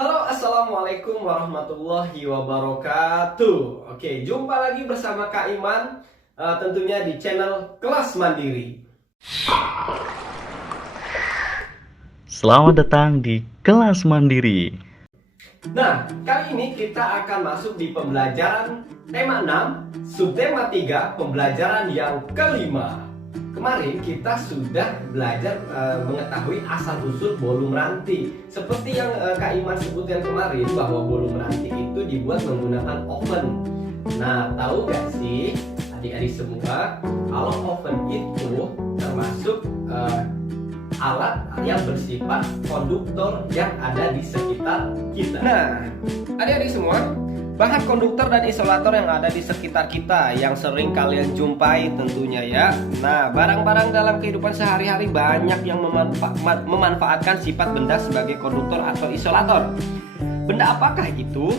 Halo, assalamualaikum warahmatullahi wabarakatuh. Oke, jumpa lagi bersama Kak Iman, tentunya di channel Kelas Mandiri. Selamat datang di Kelas Mandiri. Nah, kali ini kita akan masuk di pembelajaran tema 6, subtema 3, pembelajaran yang kelima. Kemarin kita sudah belajar mengetahui asal-usul bolu meranti. Seperti yang Kak Iman sebutkan kemarin, bahwa bolu meranti itu dibuat menggunakan oven. Nah, tahu gak sih adik-adik semua, kalau oven itu termasuk alat yang bersifat konduktor yang ada di sekitar kita. Nah, adik-adik semua, bahan konduktor dan isolator yang ada di sekitar kita yang sering kalian jumpai tentunya ya. Nah, barang-barang dalam kehidupan sehari-hari banyak yang memanfaatkan sifat benda sebagai konduktor atau isolator. Benda apakah itu?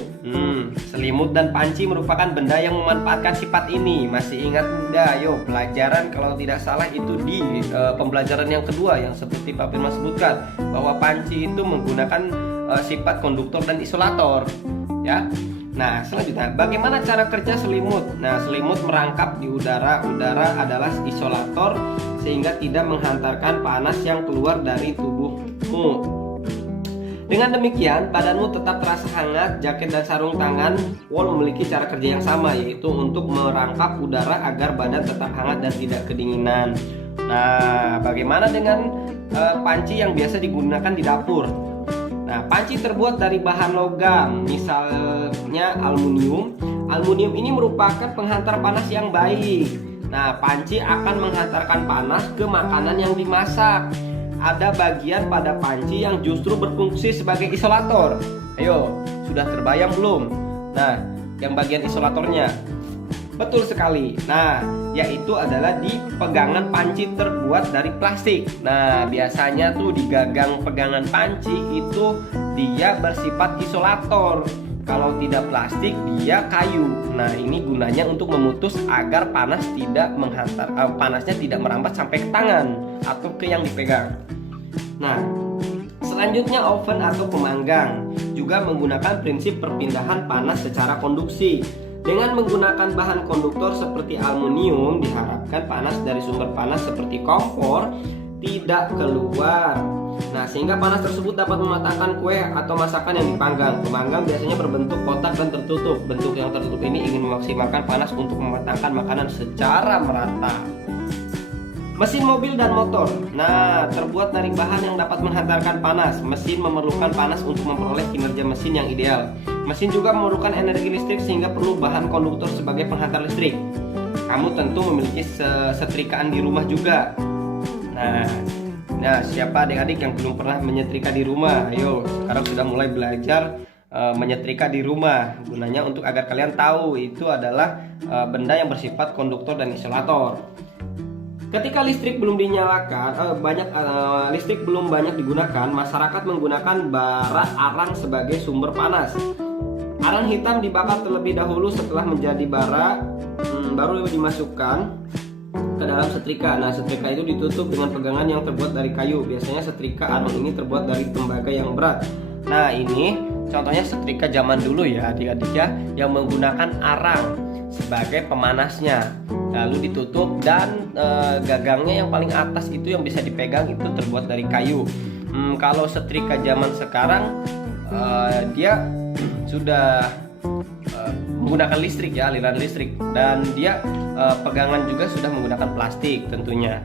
Selimut dan panci merupakan benda yang memanfaatkan sifat ini. Masih ingat enggak? Yo, pelajaran kalau tidak salah itu di pembelajaran yang kedua yang seperti Pak Firman sebutkan, bahwa panci itu menggunakan sifat konduktor dan isolator ya. Nah, selanjutnya, bagaimana cara kerja selimut? Nah, selimut merangkap di udara. Udara adalah isolator sehingga tidak menghantarkan panas yang keluar dari tubuhmu. Dengan demikian, badanmu tetap terasa hangat. Jaket dan sarung tangan wol memiliki cara kerja yang sama, yaitu untuk merangkap udara agar badan tetap hangat dan tidak kedinginan. Nah, bagaimana dengan panci yang biasa digunakan di dapur? Nah, panci terbuat dari bahan logam, misalnya aluminium. Aluminium ini merupakan penghantar panas yang baik. Nah, panci akan menghantarkan panas ke makanan yang dimasak. Ada bagian pada panci yang justru berfungsi sebagai isolator. Ayo, sudah terbayang belum? Nah, yang bagian isolatornya. Betul sekali. Nah, yaitu adalah di pegangan panci terbuat dari plastik. Nah, biasanya tuh di gagang pegangan panci itu dia bersifat isolator. Kalau tidak plastik, dia kayu. Nah, ini gunanya untuk memutus agar panas tidak menghantar, panasnya tidak merambat sampai ke tangan atau ke yang dipegang. Nah, selanjutnya oven atau pemanggang juga menggunakan prinsip perpindahan panas secara konduksi. Dengan menggunakan bahan konduktor seperti aluminium, diharapkan panas dari sumber panas seperti kompor tidak keluar. Nah, sehingga panas tersebut dapat mematangkan kue atau masakan yang dipanggang. Pemanggang biasanya berbentuk kotak dan tertutup. Bentuk yang tertutup ini ingin memaksimalkan panas untuk mematangkan makanan secara merata. Mesin mobil dan motor. Nah, terbuat dari bahan yang dapat menghantarkan panas. Mesin memerlukan panas untuk memperoleh kinerja mesin yang ideal. Mesin juga memerlukan energi listrik sehingga perlu bahan konduktor sebagai penghantar listrik. Kamu tentu memiliki setrikaan di rumah juga. Nah, siapa adik-adik yang belum pernah menyetrika di rumah? Ayo, sekarang sudah mulai belajar menyetrika di rumah. Gunanya untuk agar kalian tahu itu adalah benda yang bersifat konduktor dan isolator. Ketika listrik belum dinyalakan, listrik belum banyak digunakan, masyarakat menggunakan bara arang sebagai sumber panas. Arang hitam dibakar terlebih dahulu, setelah menjadi bara, baru dimasukkan ke dalam setrika. Nah, setrika itu ditutup dengan pegangan yang terbuat dari kayu. Biasanya setrika arang ini terbuat dari tembaga yang berat. Nah, ini contohnya setrika zaman dulu ya adik-adik ya, yang menggunakan arang sebagai pemanasnya. Lalu ditutup dan gagangnya yang paling atas itu yang bisa dipegang itu terbuat dari kayu. Kalau setrika zaman sekarang dia sudah menggunakan listrik ya, aliran listrik, dan dia pegangan juga sudah menggunakan plastik tentunya.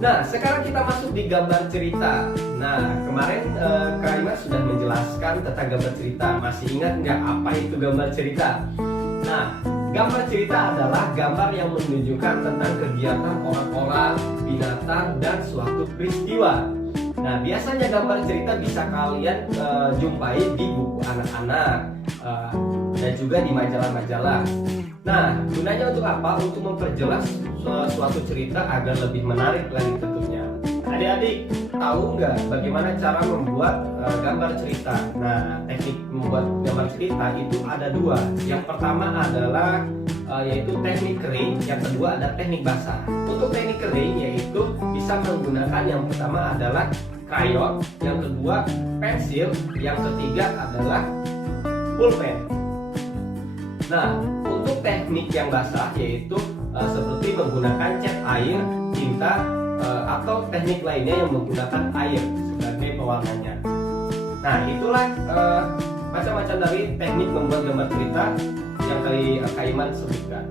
Nah, sekarang kita masuk di gambar cerita. Nah, kemarin Kak Iman sudah menjelaskan tentang gambar cerita. Masih ingat nggak apa itu gambar cerita? Nah, gambar cerita adalah gambar yang menunjukkan tentang kegiatan orang-orang, binatang, dan suatu peristiwa. Nah, biasanya gambar cerita bisa kalian jumpai di buku anak-anak dan juga di majalah-majalah. Nah, gunanya untuk apa? Untuk memperjelas suatu cerita agar lebih menarik lagi tentunya. Adik-adik, tahu nggak bagaimana cara membuat gambar cerita? Nah, teknik membuat gambar cerita itu ada dua. Yang pertama adalah yaitu teknik kering, yang kedua ada teknik basah. Untuk teknik kering yaitu bisa menggunakan, yang pertama adalah krayon, yang kedua pensil, yang ketiga adalah pulpen. Nah, untuk teknik yang basah yaitu seperti menggunakan cat air, tinta, atau teknik lainnya yang menggunakan air sebagai pewarnanya. Nah, itulah macam-macam dari teknik membuat gambar cerita yang tadi Kak Iman sebutkan.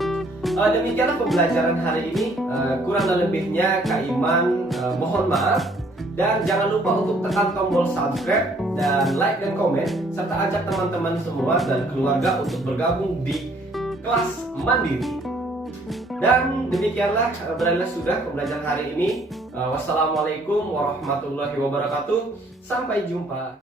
Demikianlah pembelajaran hari ini. Kurang dan lebihnya Kak Iman mohon maaf. Dan jangan lupa untuk tekan tombol subscribe dan like dan komen, serta ajak teman-teman semua dan keluarga untuk bergabung di kelas mandiri. Dan demikianlah berakhirlah sudah pembelajaran hari ini. Wassalamualaikum warahmatullahi wabarakatuh. Sampai jumpa.